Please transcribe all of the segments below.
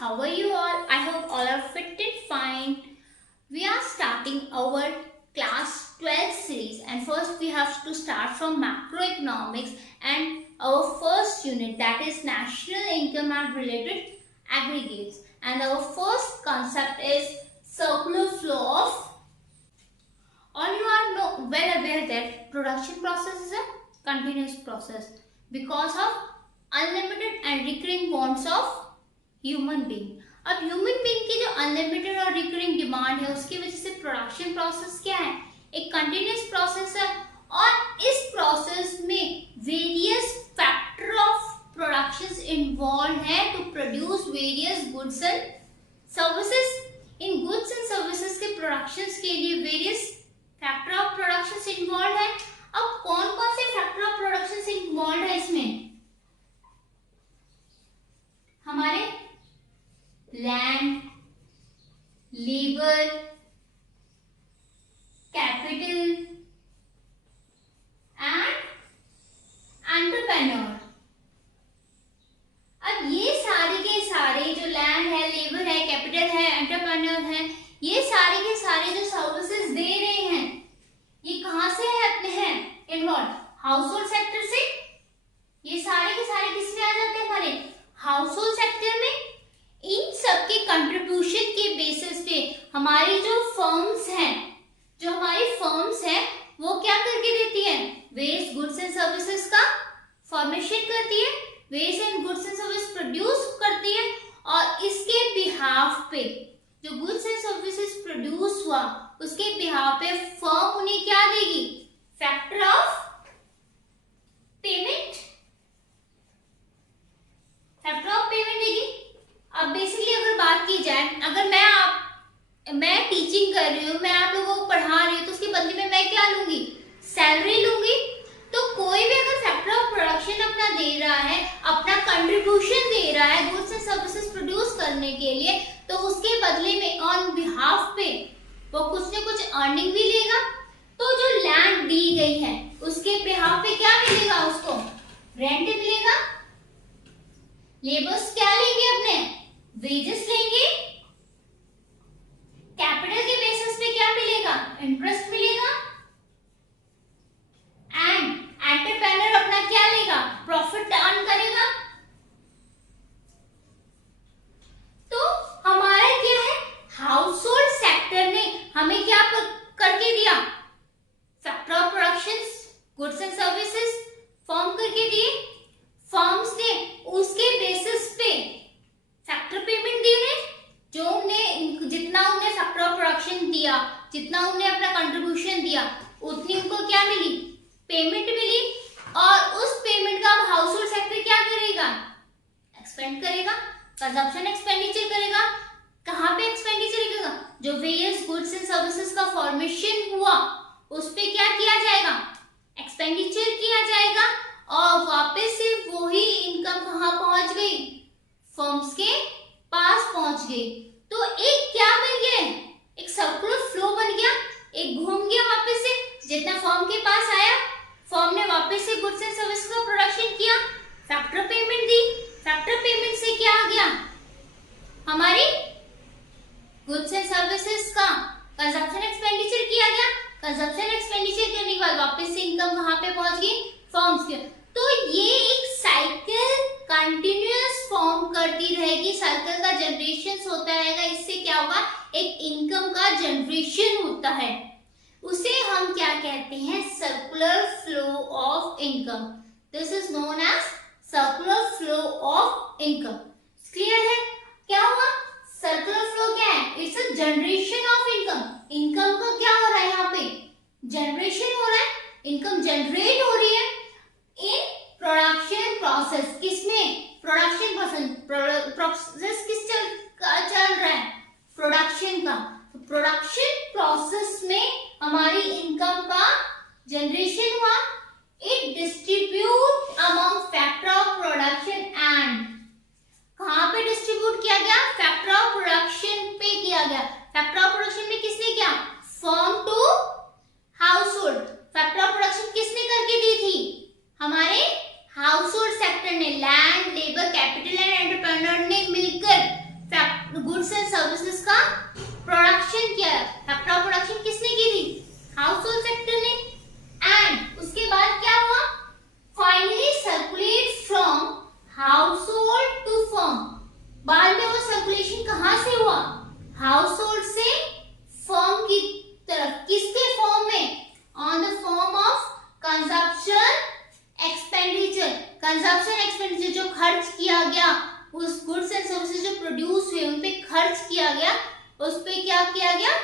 how are you all? I hope all are fit and fine. We are starting our class 12 series, and first we have to start from macroeconomics and our first unit, that is national income and related aggregates. And our first concept is circular flow of. All you are well aware that production process is a continuous process because of unlimited and recurring wants of human being. अब human being की जो unlimited और recurring demand है उसकी वजह से production process क्या है, एक कंटिन्यूअस प्रोसेस है। और इस प्रोसेस में various factor of productions involve है to produce various goods and services. इन गुड्स एंड सर्विसेज के प्रोडक्शंस के लिए various factor of productions involve है। अब कौन कौन से फैक्टर ऑफ प्रोडक्शंस इन्वॉल्व है इसमें? हमारे land, labour, capital and entrepreneur. अब ये सारे के सारे जो लैंड है, लेबर है, कैपिटल है, एंटरप्रेन्योर है, ये सारे के सारे जो सर्विसेज दे रहे हैं ये कहां से है अपने हैं इन्वॉल्व? हाउस होल्ड सेक्टर से। ये सारे के सारे किसमें आ जाते हैं? हमारे हाउस होल्ड सेक्टर में। इन सबके कंट्रीब्यूशन के बेसिस पे हमारी जो फर्म्स हैं वो क्या करके देती है? वेरियस गुड्स एंड सर्विसेज का फॉर्मेशन करती है, various and goods and service produce करती है। और इसके बिहाफ पे जो गुड्स एंड सर्विसेज प्रोड्यूस हुआ उसके बिहाफ पे फर्म उन्हें क्या देगी? Factor of payment, factor of payment देगी। अब बेसिकली अगर बात की जाए, अगर मैं टीचिंग कर रही हूँ, मैं आप लोगों को पढ़ा रही हूँ, तो उसके बदले में मैं क्या लूंगी? सैलरी लूंगी। तो कोई भी अगर फैक्टर ऑफ प्रोडक्शन अपना दे रहा है, अपना कंट्रीब्यूशन दे रहा है गुड्स एंड सर्विसेज प्रोड्यूस करने के लिए, तो उसके बदले में ऑन बिहाफ पे वो कुछ न कुछ अर्निंग भी लेगा। तो जो लैंड दी गई है उसके बिहाफ पे क्या मिलेगा? उसको रेंट मिलेगा। लेबर्स क्या लेंगे? अपने वेजेस लेंगे। कैपिटल के बेसिस पे क्या मिलेगा? इंटरेस्ट मिलेगा। एंड एंटरप्रेन्योर अपना क्या लेगा? प्रॉफिट अर्न करेगा। तो हमारा क्या है, हाउस होल्ड सेक्टर ने हमें क्या करके दिया? Factor of productions, goods and services form करके दिए। फर्म्स ने उसके बेसिस पे फैक्टर पेमेंट दी उन्हें, जो उन्हें जितना उन्हें फैक्टर ऑफ प्रोडक्शन दिया, जितना उन्हें अपना कंट्रीब्यूशन दिया, उतनी उनको क्या मिली? पेमेंट मिली। और उस पेमेंट का हाउस होल्ड सेक्टर क्या करेगा? एक्सपेंड करेगा, कंजम्पशन एक्सपेंडिचर करेगा। कहां पे एक्सपेंडिचर करेगा? जो वेरियस गुड्स एंड सर्विसेज का फॉर्मेशन हुआ उस पे क्या किया जाएगा? एक्सपेंडिचर किया जाएगा। और वापस से वही इनकम कहां पहुंच गई? फर्म्स के पास पहुंच गई। तो एक क्या बन गया? एक सर्कुलर फ्लो बन गया, एक घूम गया वापस से। जितना फर्म के पास आया, फर्म ने वापस से गुड्स एंड सर्विस का प्रोडक्शन किया, फैक्टर पेमेंट दी। फैक्टर पेमेंट से क्या आ गया? हमारी गुड्स एंड सर्विसेज का कंजम्पशन एक्सपेंडिचर किया गया। कंजम्पशन एक्सपेंडिचर करने के बाद वापस से इनकम कहां पे पहुंच गई? फर्म्स के। तो ये एक साइकिल कंटिन्यूअस फॉर्म करती रहेगी, साइकिल का जनरेशन होता रहेगा। इससे क्या होगा? एक इनकम का जनरेशन होता है, उसे हम क्या कहते हैं? Circular flow of income. This is known as circular flow of income. Clear है? क्या हुआ? सर्कुलर फ्लो क्या है? It's a generation of income. Income का क्या हो रहा है? यहाँ पे जनरेशन हो रहा है, इनकम जनरेट हो रही है इन प्रोडक्शन प्रोसेस। किसमें? प्रोडक्शन प्रोसेस किस चल रहा है? प्रोडक्शन का। तो प्रोडक्शन प्रोसेस में हमारी इनकम का जनरेशन हुआ। It distribute among factor of production and कहां पे डिस्ट्रीब्यूट किया गया? फैक्टर ऑफ प्रोडक्शन पे किया गया। फैक्टर ऑफ प्रोडक्शन में किसने किया? Firm to household. Factor of production किसने करके दी थी? हमारे हाउस होल्ड सेक्टर ने, land, labour, capital and entrepreneur ने मिलकर सर्विसेज का प्रोडक्शन किया। फैक्टर ऑफ प्रोडक्शन किसने की थी? हाउस होल्ड सेक्टर ने। एंड उसके बाद क्या हुआ? Finally circulate from household to firm. बाद में वो सर्कुलेशन कहां से हुआ? हाउस होल्ड से फर्म की तरफ। किसके फॉर्म में? On the form of consumption expenditure. Consumption expenditure जो खर्च किया गया, उस गुड्स एंड सर्विसेज जो प्रोड्यूस हुए उन पे खर्च किया गया, उस पे क्या किया गया?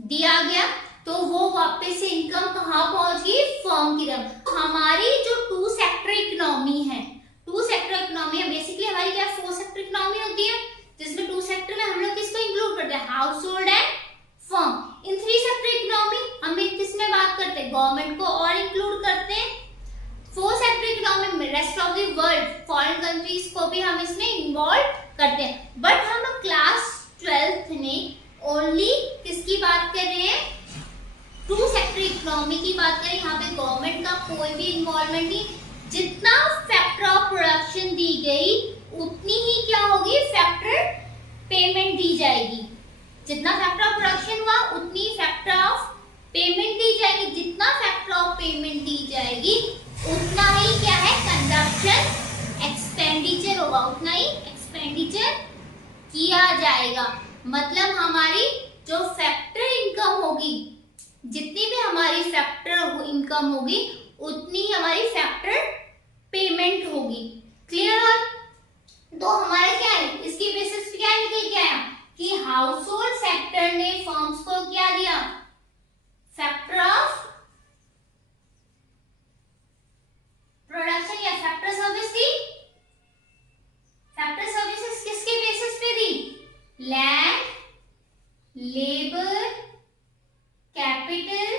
दिया गया। तो वो वापस से इनकम कहां पहुंच गई? फर्म की तरफ। हमारी जो टू सेक्टर इकोनॉमी है, टू सेक्टर इकोनॉमी है बेसिकली हमारी क्या फोर सेक्टर इकोनॉमी होती है, जिसमें टू सेक्टर में हम लोग किसको इंक्लूड करते हैं? House hold and firm. In three sector economy हम किसमें बात करते हैं? गवर्नमेंट को और इंक्लूड करते हैं। फोर सेक्टर इकोनॉमी में rest of the world, foreign countries को भी हम इसमें इन्वॉल्व करते हैं। बट हम क्लास 12th में ओनली किसकी बात कर रहे हैं? टू सेक्टर इकोनॉमी की बात करें। यहाँ पे गवर्नमेंट का कोई भी इन्वॉल्वमेंट नहीं। जितना फैक्टर ऑफ प्रोडक्शन दी गई उतनी ही क्या होगी? फैक्टर पेमेंट दी जाएगी। जितना फैक्टर ऑफ प्रोडक्शन हुआ उतनी फैक्टर ऑफ पेमेंट दी जाएगी। जितना फैक्टर ऑफ पेमेंट दी जाएगी उतना ही क्या है? कंजप्शन एक्सपेंडिचर होगा, उतना ही एक्सपेंडिचर किया जाएगा। मतलब हमारी जो फैक्टर इनकम होगी, जितनी भी हमारी फैक्टर इनकम होगी उतनी ही हमारी फैक्टर पेमेंट होगी। क्लियर है? तो हमारा क्या है? इसकी बेसिस पे क्या निकल के आया कि हाउस होल्ड सेक्टर ने फर्म्स को क्या दिया? फैक्टर ऑफ प्रोडक्शन या फैक्टर सर्विस दी। फैक्टर सर्विसेज किसके बेसिस पे दी? Land, labour, capital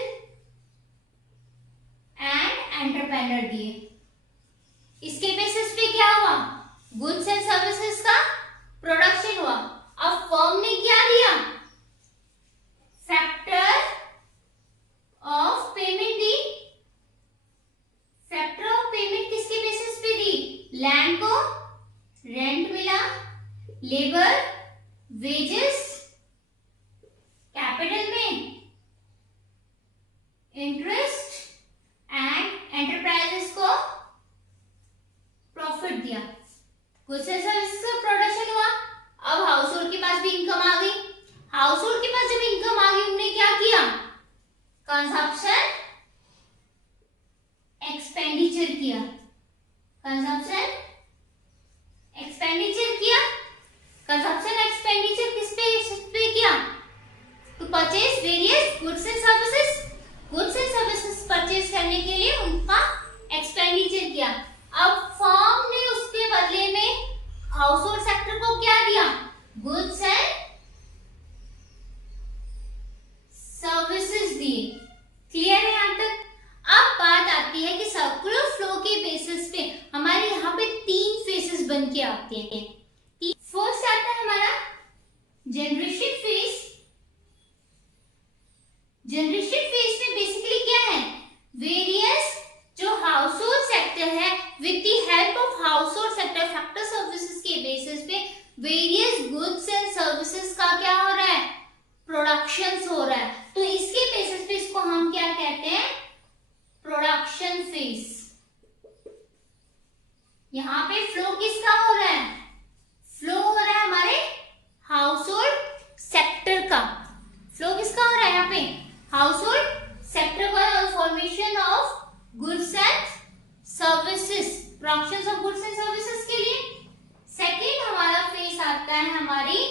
and entrepreneur दिए। इसके बेसिस पे क्या हुआ? गुड्स एंड सर्विसेज का प्रोडक्शन हुआ। अब फर्म ने क्या दिया? फैक्टर ऑफ पेमेंट दी। फैक्टर ऑफ पेमेंट किसके बेसिस पे दी? लैंड को रेंट मिला, लेबर वेजेस, कैपिटल में इंटरेस्ट एंड एंटरप्राइजेस को प्रॉफिट दिया। गुड्स एंड सर्विसेज का प्रोडक्शन हुआ। अब हाउस होल्ड के पास भी इनकम आ गई। हाउस होल्ड के पास जब इनकम आ गई उन्होंने क्या किया? कंजप्शन एक्सपेंडिचर किया। कंजप्शन एक्सपेंडिचर किया। कंजप्शन एक्सपेंडिचर किस पे किया? To purchase various goods and services. Goods and services purchase करने के लिए उनका एक्सपेंडिचर किया। अब फर्म ने उसके बदले में हाउस होल्ड सेक्टर को क्या दिया? गुड्स एंड सर्विसेज दिए। क्लियर है यहां तक? अब बात आती है कि सर्कुलर फ्लो के बेसिस पे हमारे यहाँ पे तीन फेसेस बन के आते हैं। फर्स्ट आता है हमारा जनरेशन फेज। जनरेशन फेज में बेसिकली क्या है? वेरियस जो हाउस होल्ड सेक्टर है with the help of house hold sector factor services के बेसिस पे वेरियस गुड्स एंड सर्विसेज का क्या हो रहा है? प्रोडक्शन हो रहा है। तो इसके बेसिस पे इसको हम क्या कहते हैं? Production phase. यहाँ पे फ्लो किसका हो रहा है? फ्लो हो रहा है हमारे हाउस होल्ड सेक्टर का। फ्लो किसका हो रहा है यहाँ पे? हाउस होल्ड सेक्टर का formation of goods and services, production of goods and services के लिए। सेकेंड हमारा फेज आता है हमारी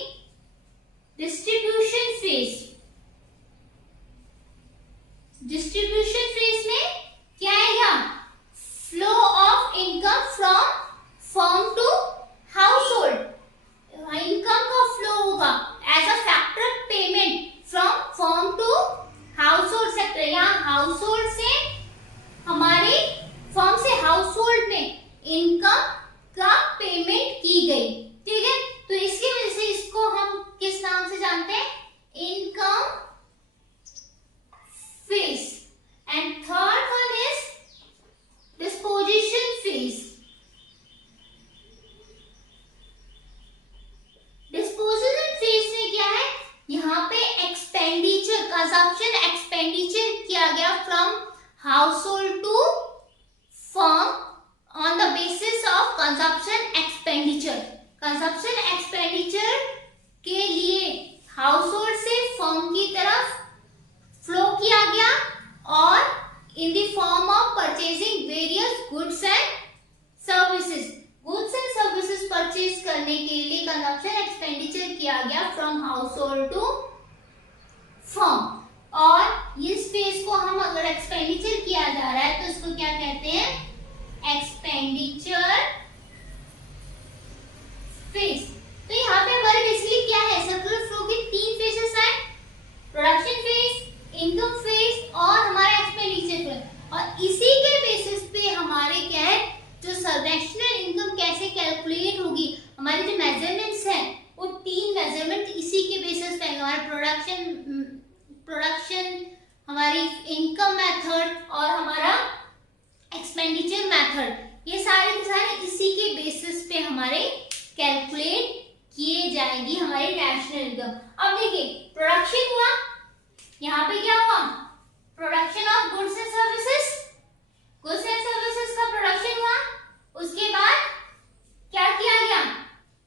एक्सपेंडिचर किया गया from household to firm on the basis of consumption expenditure. Consumption expenditure के लिए हाउस होल्ड से फर्म की तरफ फ्लो किया गया और in the form of purchasing various goods and services। goods and services purchase करने के लिए consumption expenditure किया गया from household to firm। और इस फेज को हम अगर एक्सपेंडिचर किया जा रहा है तो इसको क्या कहते हैं? Expenditure phase. तो यहाँ पे हमारे बेसिकली क्या है, सर्कुलर फ्लो के 3 फेजेस हैं, प्रोडक्शन फेज, इनकम फेज और हमारा एक्सपेंडिचर फेज। और इसी के बेसिस पे हमारे क्या है, जो नेशनल इनकम कैसे कैलकुलेट होगी, हमारे जो मेजरमेंट्स हैं वो 3 मेजरमेंट इसी के बेसिस पे, हमारा प्रोडक्शन, हमारी इनकम मेथड और हमारा एक्सपेंडिचर मेथड, ये सारे के सारे इसी के बेसिस पे हमारे कैलकुलेट किए जाएंगी हमारी नेशनल इनकम। अब देखिए प्रोडक्शन हुआ, यहाँ पे क्या हुआ, production of goods and services, goods and services का प्रोडक्शन हुआ। उसके बाद क्या किया गया,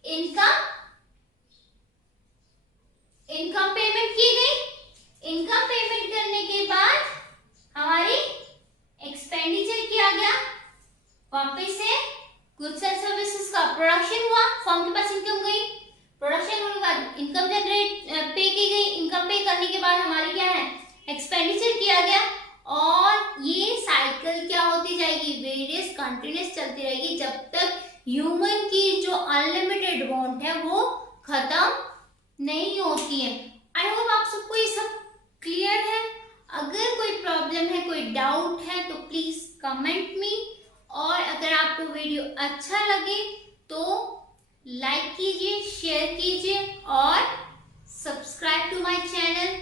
इनकम पेमेंट की गई। इनकम पेमेंट करने के बाद हमारी एक्सपेंडिचर किया गया, वापस से गुड्स एंड सर्विसेज का प्रोडक्शन हुआ, फर्म के पास इनकम गई, प्रोडक्शन होने के बाद इनकम जनरेट पे की गई, इनकम पे करने के बाद हमारी क्या है, एक्सपेंडिचर किया गया। और ये साइकिल क्या होती जाएगी, वेरियस कंटिन्यूस चलती रहेगी जब तक ह्यूमन की जो अनलिमिटेड वांट है वो खत्म नहीं होती है। आई होप आप सबको ये सब क्लियर है। अगर कोई प्रॉब्लम है, कोई डाउट है तो प्लीज कमेंट मी, और अगर आपको वीडियो अच्छा लगे तो लाइक कीजिए, शेयर कीजिए और सब्सक्राइब टू माय चैनल।